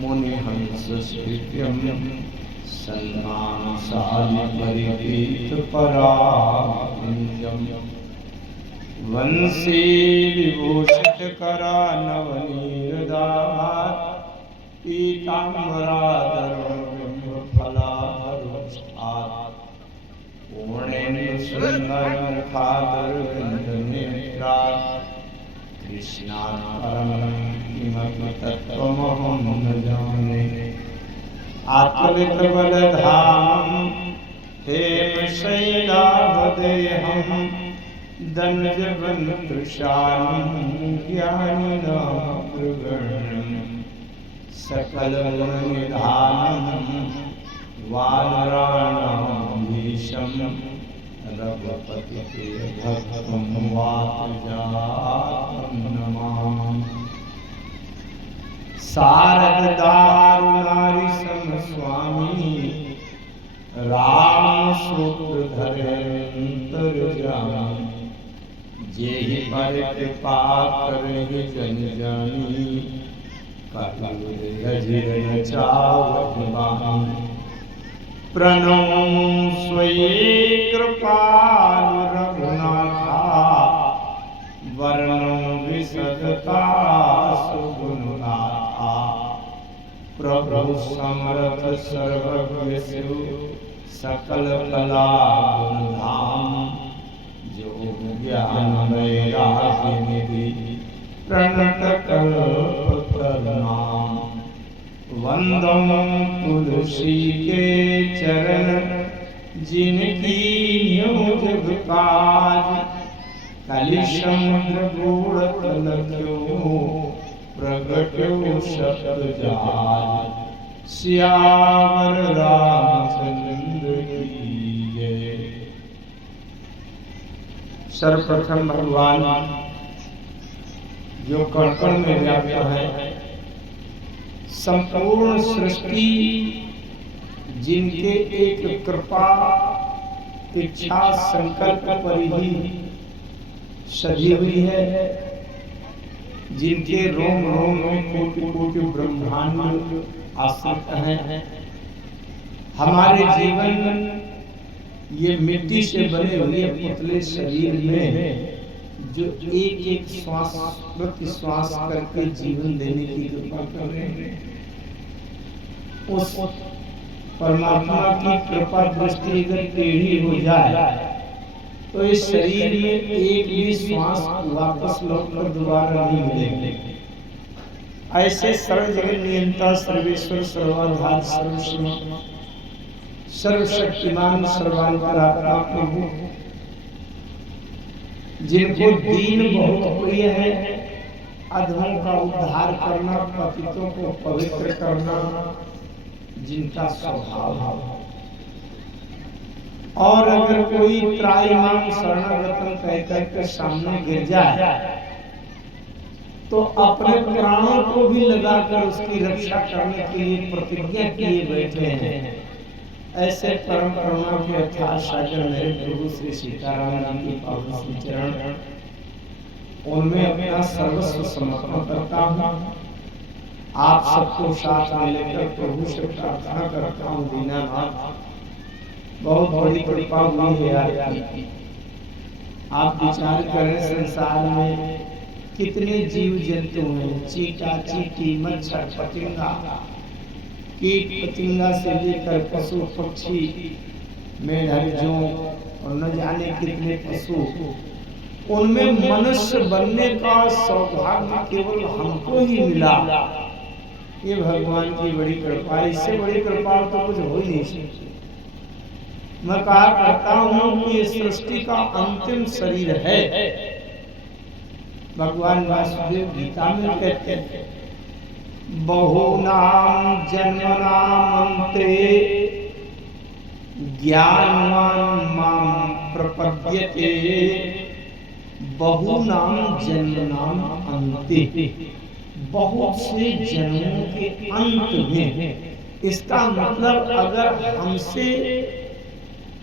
मुनिहंसस्कृत्यं सन्मानशालिपरिपीतपराकुञ्जं वंशी विभूषितकरानवनीरदात् पीताम्बराधरोबिम्बफलाधरोष्ठात् पूर्णेन्दुसुन्दरमुखादरविन्दनेत्रात् कृष्णात् परं किमपि तत्त्वमहं न जाने। आत्मवितबलधामं हेमशैलाभदेहं दण्डवन्तुषां ज्ञानिनामग्रगण्यं सकलगुणनिधानं वानराणामीशं रघुपतिप्रियभक्तं वातजातं नमामि। शारददारुणारिसमस्वामी रामसूत्रधरेऽन्तर्जामी जेहि परिकृपा करहि जन जानी कलियुग चावहि प्रणो स्वये कृपालु रघुनाथा वर्णो विशदता सुगुणनाथा प्रभु समर्थ सर्वज्ञ शिव सकल कला गुणधाम जो ज्ञान वैराग्य निधि प्रणत कल्पतरुनाम वंदम तुलसी के चरण जिनकी न्योज काज कलिशमुद्र गूढ़ कलख्यो प्रगट्यो शब्द जाज सियावर रामचंद्र की जय। सर्वप्रथम भगवान जो कण कण में व्याप्त है, संपूर्ण सृष्टि जिनके एक कृपा इच्छा संकल्प पर ही सजी हुई है, जिनके रोम रोम में कोटि कोटि ब्रह्मांड आश्रित हैं। हमारे जीवन ये मिट्टी से बने हुए पुतले शरीर में जो एक एक श्वास प्रति श्वास करके जीवन देने की कृपा कर रहे हैं, उस परमात्मा की कृपा दृष्टि अगर टेढ़ी हो जाए तो इस शरीर में एक भी श्वास वापस लौटकर दोबारा नहीं मिलेंगे। ऐसे सर्व जगत नियंता सर्वेश्वर सर्वाधार सर्वश्रेष्ठ सर्वशक्तिमान सर्वांतरात्मा प्रभु जिनको दीन बहुत प्रिय है, अधमों का उद्धार करना, पतितों को पवित्र करना जिनका स्वभाव है। और अगर कोई त्रायमाम शरणागतम कहकर के सामने गिर जाए तो अपने प्राणों को भी लगाकर उसकी रक्षा करने के लिए प्रतिज्ञा किए बैठे हैं। ऐसे परम करुणा के अथाह सागर मेरे प्रभु श्री सीताराम जी के पावन चरण, उनमें अपना सर्वस्व समर्पण करता हूँ। आप सबको साथ में लेकर प्रभु से प्रार्थना करता हूँ, दीनानाथ बहुत बड़ी कृपा हुई है आपकी। आप विचार करें संसार में कितने जीव जंतु हैं, चींटा चींटी मच्छर पतिंगा कीट पतिंगा से लेकर पशु पक्षी मेढक और न जाने कितने पशु, उनमें मनुष्य बनने का सौभाग्य केवल हमको ही मिला। ये भगवान की बड़ी कृपा, इससे बड़ी कृपा तो कुछ हो ही नहीं सकती। मैं कहा करता हूँ कि ये सृष्टि का अंतिम शरीर है। भगवान वासुदेव गीता में कहते हैं बहुनाम जन्मनामन्ते ज्ञानवान मां प्रपद्यते बहुनाम जन्मनाम अन्ते, बहुत से जन्मों के अंत में। इसका मतलब अगर हमसे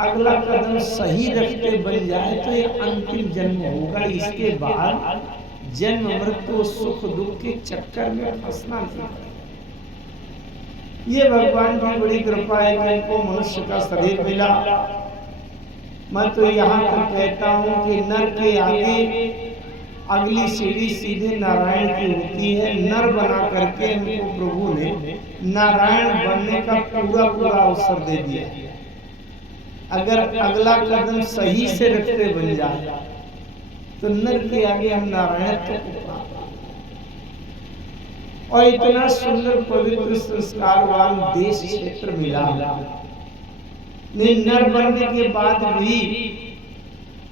अगला कदम सही रखते बन जाए तो ये अंतिम जन्म होगा। इसके बाद जन्म मृत्यु सुख दुख के चक्कर में फंसना नहीं पड़ेगा। ये भगवान की बड़ी कृपा है कि इनको मनुष्य का शरीर मिला। मैं तो यहाँ तक कहता हूँ कि नर के आगे अगली सीढ़ी सीधे नारायण की होती है। नर बना करके हमको प्रभु ने नारायण बनने का पूरा पूरा अवसर दे दिया। अगर अगला कदम सही से रखते बन जाए तो नर के आगे हम नारायण तो। और इतना सुंदर पवित्र संस्कारवान देश क्षेत्र मिला। नर बनने के बाद भी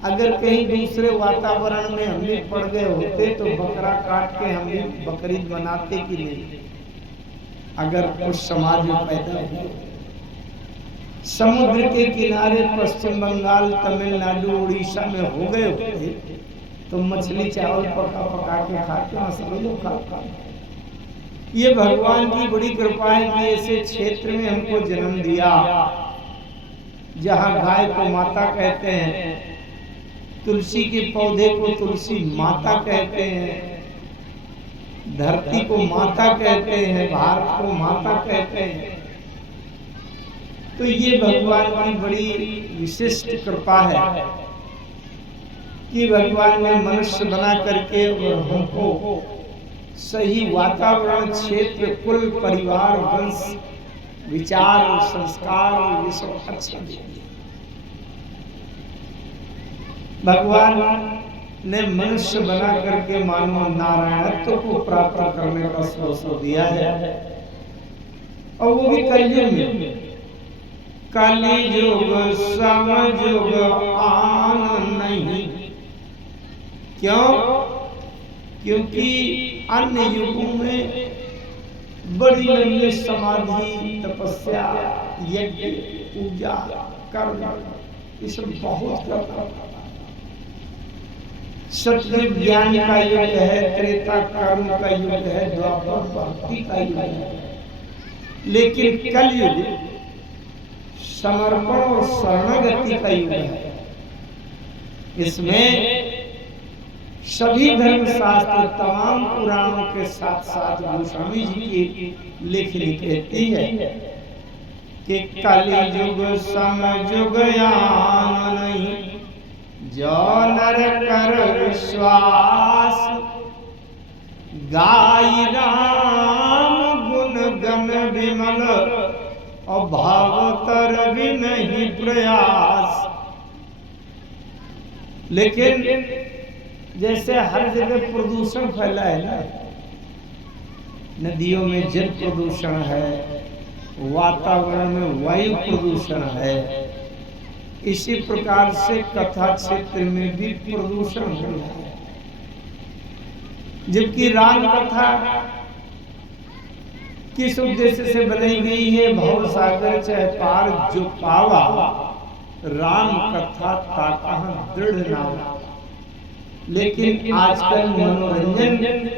अगर कहीं दूसरे वातावरण में हम भी पड़ गए होते तो बकरा काट के हम भी बकरीद बनाते कि नहीं। अगर उस समाज में पैदा हुए, समुद्र के किनारे पश्चिम बंगाल, तमिलनाडु, उड़ीसा में हो गए होते तो मछली चावल पका पका के खाते हैं, सभी लोग खाते। ये भगवान की बड़ी कृपा है कि ऐसे क्षेत्र में हमको जन्म दिया जहाँ गाय को माता कहते हैं, तुलसी के पौधे को तुलसी माता कहते हैं, धरती को माता कहते हैं, भारत को माता कहते हैं। तो ये भगवान की बड़ी विशिष्ट कृपा है कि भगवान ने मनुष्य बना करके और हमको सही वातावरण, क्षेत्र, कुल, परिवार, वंश, विचार, संस्कार, ये सब अच्छा दिया। भगवान ने मनुष्य बना करके मानव नारायणत्व को प्राप्त करने का अवसर दिया है, और वो भी कलयुग में। कलियुग समयुग आन नहीं। क्यों? क्योंकि अन्य युगों में बड़ी लंबी समाधि, तपस्या, यज्ञ, पूजा, कर्म, ये सब बहुत करता था। सतयुग ज्ञान का युग है, त्रेता कर्म का युग है, द्वापर भक्ति का युग है। लेकिन कलयुग समर्पण और शरणागति का युग है। इसमें सभी धर्म शास्त्र, तमाम पुराणों के साथ साथ गोस्वामी जी की लेखनी कहती है कि कलियुग समयुग आन नहीं, जो नर कर विश्वास, गाय राम गुण गण विमल, और भावतर भी नहीं प्रयास। लेकिन जैसे हर जगह प्रदूषण फैला है ना, नदियों में जल प्रदूषण है, वातावरण में वायु प्रदूषण है, इसी प्रकार से कथा क्षेत्र में भी प्रदूषण हो रहा है। जबकि राम कथा किस उद्देश्य से बनाई गई है? भव सागर चाहे पार जो पावा, राम कथा ताकह दृढ़ नावा। लेकिन आजकल मनोरंजन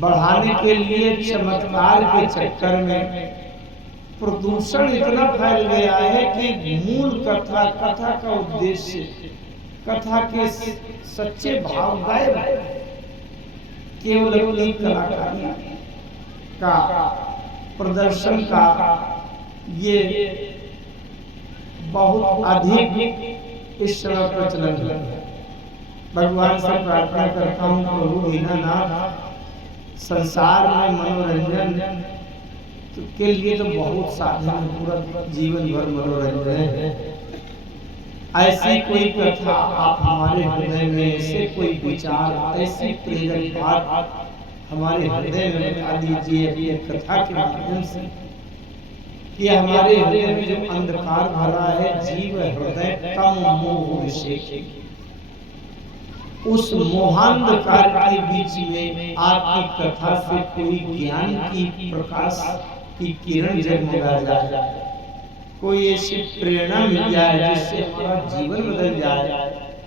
बढ़ाने के लिए, चमत्कार के चक्कर में प्रदूषण इतना फैल गया है कि मूल कथा, कथा का उद्देश्य, कथा के सच्चे भाव गायब है। केवल अपनी कलाकारी का, प्रदर्शन का ये बहुत अधिक इस समय प्रचलन है। भगवान से प्रार्थना करता हूँ, प्रभु दीनानाथ, संसार में मनोरंजन के लिए तो बहुत साधन है, पूरा जीवन भर मनोरंजन है। ऐसी कोई कथा आप हमारे हृदय में, ऐसे कोई विचार, ऐसी प्रेरक बात हमारे हृदय में बता दीजिए अपनी कथा के माध्यम से, कि हमारे हृदय में जो अंधकार भरा है, जीव हृदय तम मोह विषय, उस मोहांधकार के बीच में आपकी कथा से कोई ज्ञान की प्रकाश की किरण जगमगा जाए, कोई ऐसी प्रेरणा मिल जाए जिससे हमारा जीवन बदल जाए,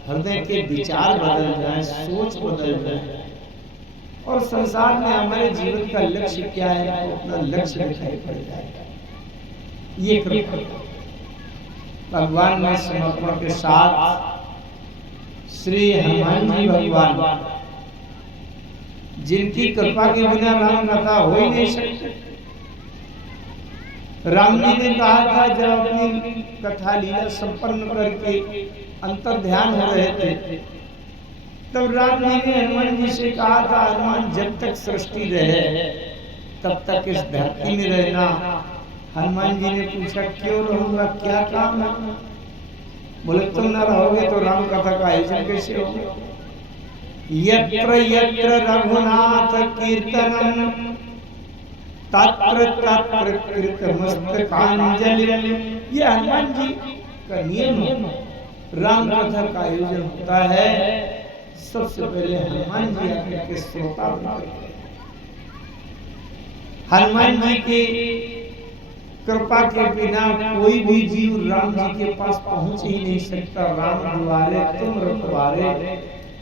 हृदय के विचार बदल जाए, सोच बदल जाए, और संसार में हमारे जीवन का लक्ष्य क्या है, तो अपना लक्ष्य दिखाई पड़ जाए। ये कृपा भगवान ने समर्पण के साथ श्री हनुमान जी भगवान, जिनकी कृपा के बिना राम कथा हो ही नहीं सकती, राम जी ने कहा था जब अपनी कथा लीला संपन्न करके अंतर ध्यान हो रहे थे, तब राम जी ने हनुमान जी से कहा था, हनुमान जब तक सृष्टि रहे तब तक इस धरती में रहना। हनुमान जी ने पूछा क्यों रहूंगा, क्या काम है? बोले तुम न रहोगे तो राम कथा का आयोजन कैसे होगा? यत्र यत्र रघुनाथ कीर्तनम तत्र तत्र कृतमस्तकांजलि। ये हनुमान जी का नियम है। राम कथा का आयोजन होता है, सबसे पहले हनुमान जी आकर के श्रोता बनते हैं। हनुमान जी की कृपा के बिना कोई भी जीव राम जी के पास पहुंच ही नहीं सकता। राम द्वारे तुम रखवारे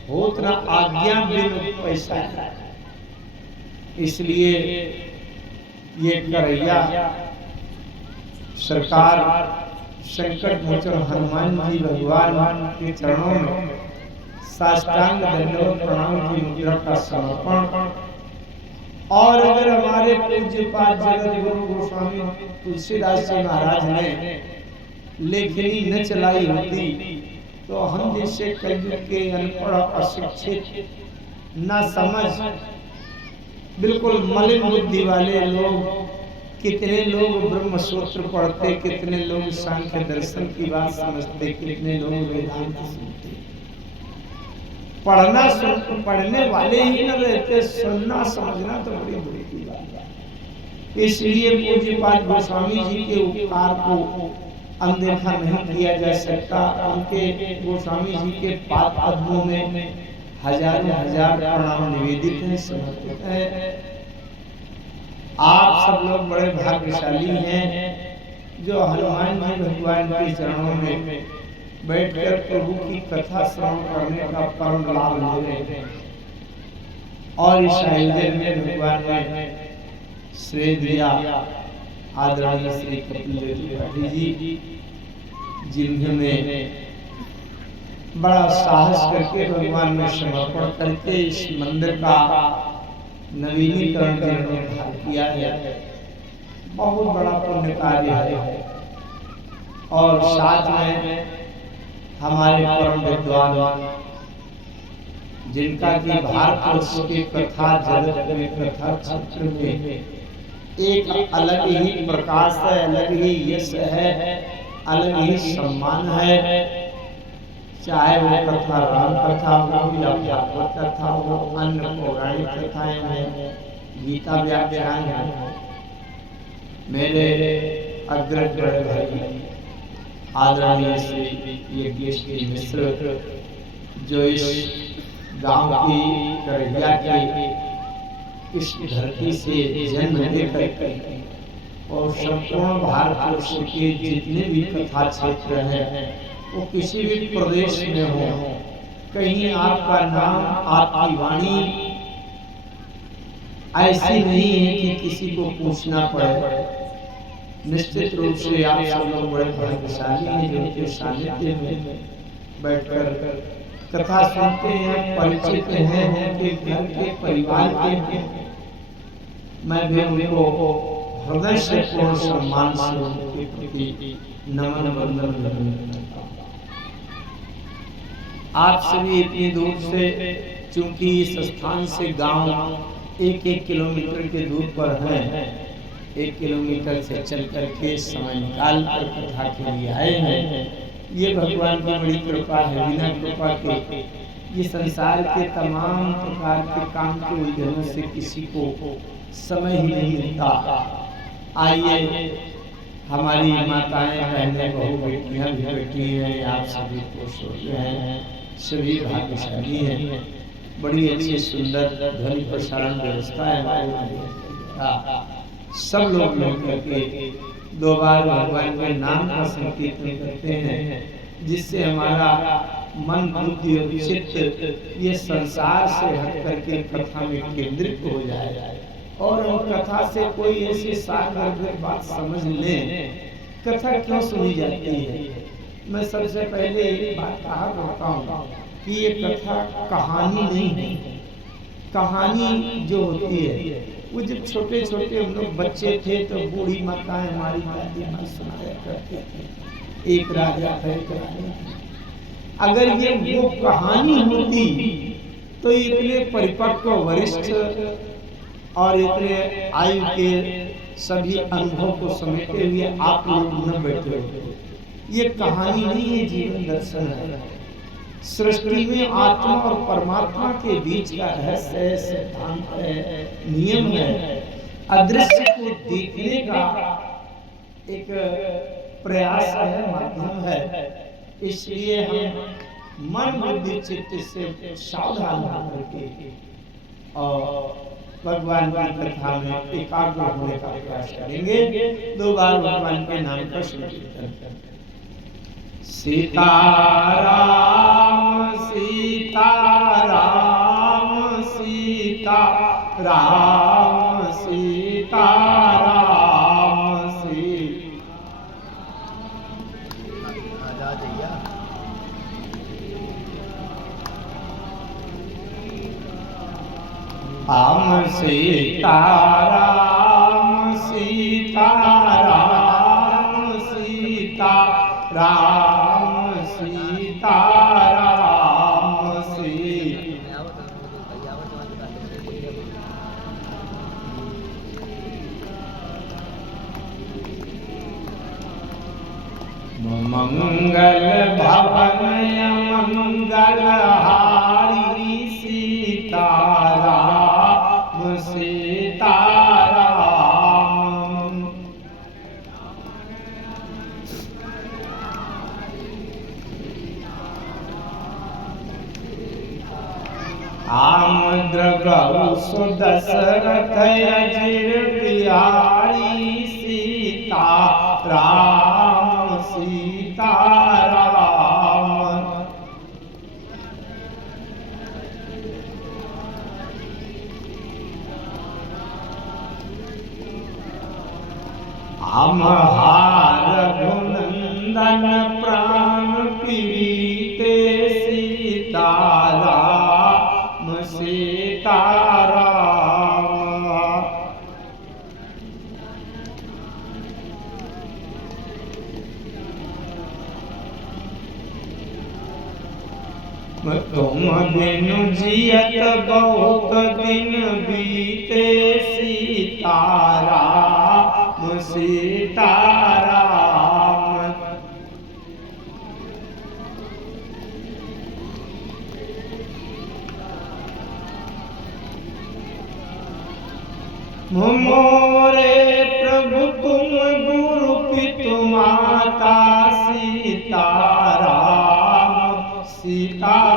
होत न आज्ञा बिन पैसा है। इसलिए ये करैया सरकार संकट मोचन हनुमान जी भगवान के चरणों में साष्टांग दंडवत प्रणाम की मुद्रा का समर्पण। और अगर हमारे पूज्य पाद जगत गुरु गोस्वामी तुलसीदास जी महाराज ने लेखनी न चलाई होती तो हम जैसे कलयुग के अनपढ़ अशिक्षित न समझ बिल्कुल मलिन बुद्धि वाले लोग, कितने लोग ब्रह्म सूत्र पढ़ते, कितने लोग सांख्य दर्शन की बात समझते, कितने लोग वेदांत सुनते। पढ़ने वाले ही न रहते, सुनना समझना तो बड़ी बड़ी की बात है। इसलिए पूज्यपाद गोस्वामी जी के उपकार को अनदेखा नहीं किया जा सकता। उनके गोस्वामी जी के पाद पद्मों में हजारों हजार प्रणाम निवेदित हैं, समर्पित हैं। आप सब लोग बड़े भाग्यशाली हैं जो हनुमान जी भगवान के चरणों में बैठकर प्रभु की कथा श्रवण करने का परम लाभ ले रहे हैं। और इस आयोजन में भगवान ने श्रेय दिया आदरणीय श्री कपिल देव त्रिपाठी जी, जिन्होंने बड़ा साहस करके भगवान में समर्पण करके इस मंदिर का नवीनीकरण निर्धार किया है। बहुत बड़ा पुण्य कार्य है। और साथ में हमारे परम विद्वान जिनका कि भारतवर्ष के कथा जगत में, कथा क्षेत्र में एक अलग ही प्रकाश है, अलग ही यश है, अलग ही सम्मान है। चाहे वो कथा राम कथा हो या भागवत कथा हो, अन्य पौराणिक कथाएं हो, गीता व्याख्यान हो। मेरे अग्रज बड़े भाई आदरणीय श्री यज्ञेश मिश्र जो इस गांव की करैया की इस धरती से जन्म लेकर और संपूर्ण भारतवर्ष के जितने भी कथा क्षेत्र हैं वो किसी भी प्रदेश में हो, कहीं आपका नाम, आपकी वाणी ऐसी नहीं है कि किसी को पूछना पड़े। निश्चित रूप से आप सब लोग बड़े भाग्यशाली हैं जो उनके सानिध्य में बैठकर कथा सुनते हैं, परिचित हैं, उनके घर के परिवार के हैं। मैं भी उनको हृदय से पूर्ण सम्मान से उनके प्रति नमन वंदन करता हूँ। आप सभी इतनी दूर से, चूंकि इस स्थान से गांव 1-1 किलोमीटर के दूर पर है, 1 किलोमीटर से चल करके समय निकाल कर कथा के लिए आए हैं। ये भगवान की बड़ी कृपा है। बिना कृपा के ये संसार के तमाम प्रकार के काम के उलझनों से किसी को समय ही नहीं मिलता। आइए हमारी माताएं, बहनें, बहू, बेटियां भी बैठी हैं, आप सभी खुश होते हैं, सभी भाग्यशाली हैं। बड़ी अच्छी सुंदर ध्वनि प्रसारण व्यवस्था है हमारे। सब लोग मिलकर के 2 बार भगवान के नाम का संकीर्तन करते हैं, जिससे हमारा मन, बुद्धि और चित्त ये संसार से हट करके कथा में केंद्रित हो जाए और हम कथा से कोई ऐसी सार्थक बात समझ लें। कथा क्यों सुनी जाती है? मैं सबसे पहले एक बात कहा करता हूँ कि ये कथा कहानी नहीं है। कहानी जो होती है वो जब छोटे छोटे हम लोग बच्चे थे तो बूढ़ी माताएं हमारी दादी माँ सुनाया करते थे, एक राजा था एक रानी। अगर ये वो कहानी होती तो इतने परिपक्व वरिष्ठ और इतने आयु के सभी अनुभव को समेटे हुए आप लोग न बैठे हो। ये कहानी नहीं, ये जीवन दर्शन है। सृष्टि में आत्मा और परमात्मा के बीच का रहस्य है, सिद्धांत है, नियम है। अदृश्य को देखने का एक प्रयास है, माध्यम है। इसलिए हम मन बुद्धि चित्त से सावधान होकर के और भगवान की कथा में एकाग्र होने का प्रयास करेंगे। 2 बार भगवान के नाम का कीर्तन करेंगे। सीताराम सीताराम सीताराम सीताराम राम सीताराम सीताराम सीताराम सीताराम मंगल भवन मंगल हारी सीताराम सीताराम। आमद्रगौ सुदशरथ अजिर बिहारी सीताराम सीताराम। आमहार रघुनंदन प्राण पीते सीताराम सीताराम। तुम बिनु जियत बहुत दिन बीते सीताराम सीताराम। मोरे प्रभु तुम गुरु पितु माता सीताराम सीताराम।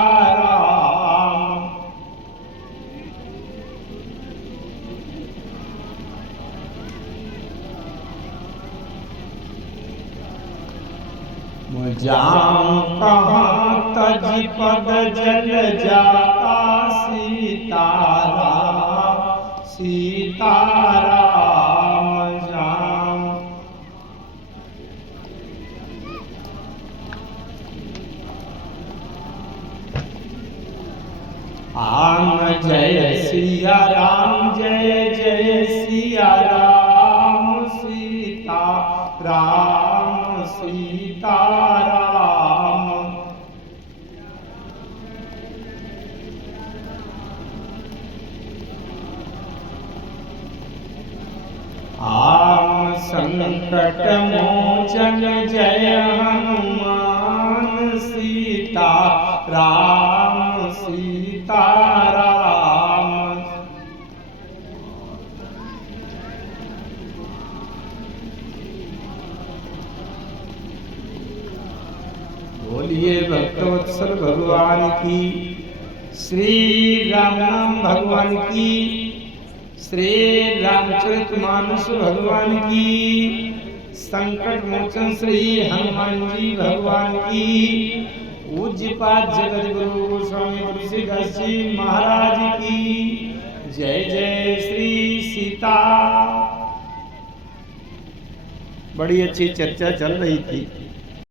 जाऊं कहाँ तज पद जल जाता सीताराम सीताराम जाऊं। आम जय सिया राम जय जय सिया राम सीता राम सीताराम। आम संकट मोचन जय हनुमान सीता राम सीताराम। बोलिए भक्तवत्सल भगवान की, श्री राम नाम भगवान की, श्री रामचरितमानस भगवान की, संकट मोचन श्री हनुमान जी भगवान की, पूज्यपाद जगत गुरु स्वामी तुलसीदास जी महाराज की जय जय श्री सीता। बड़ी अच्छी चर्चा चल रही थी।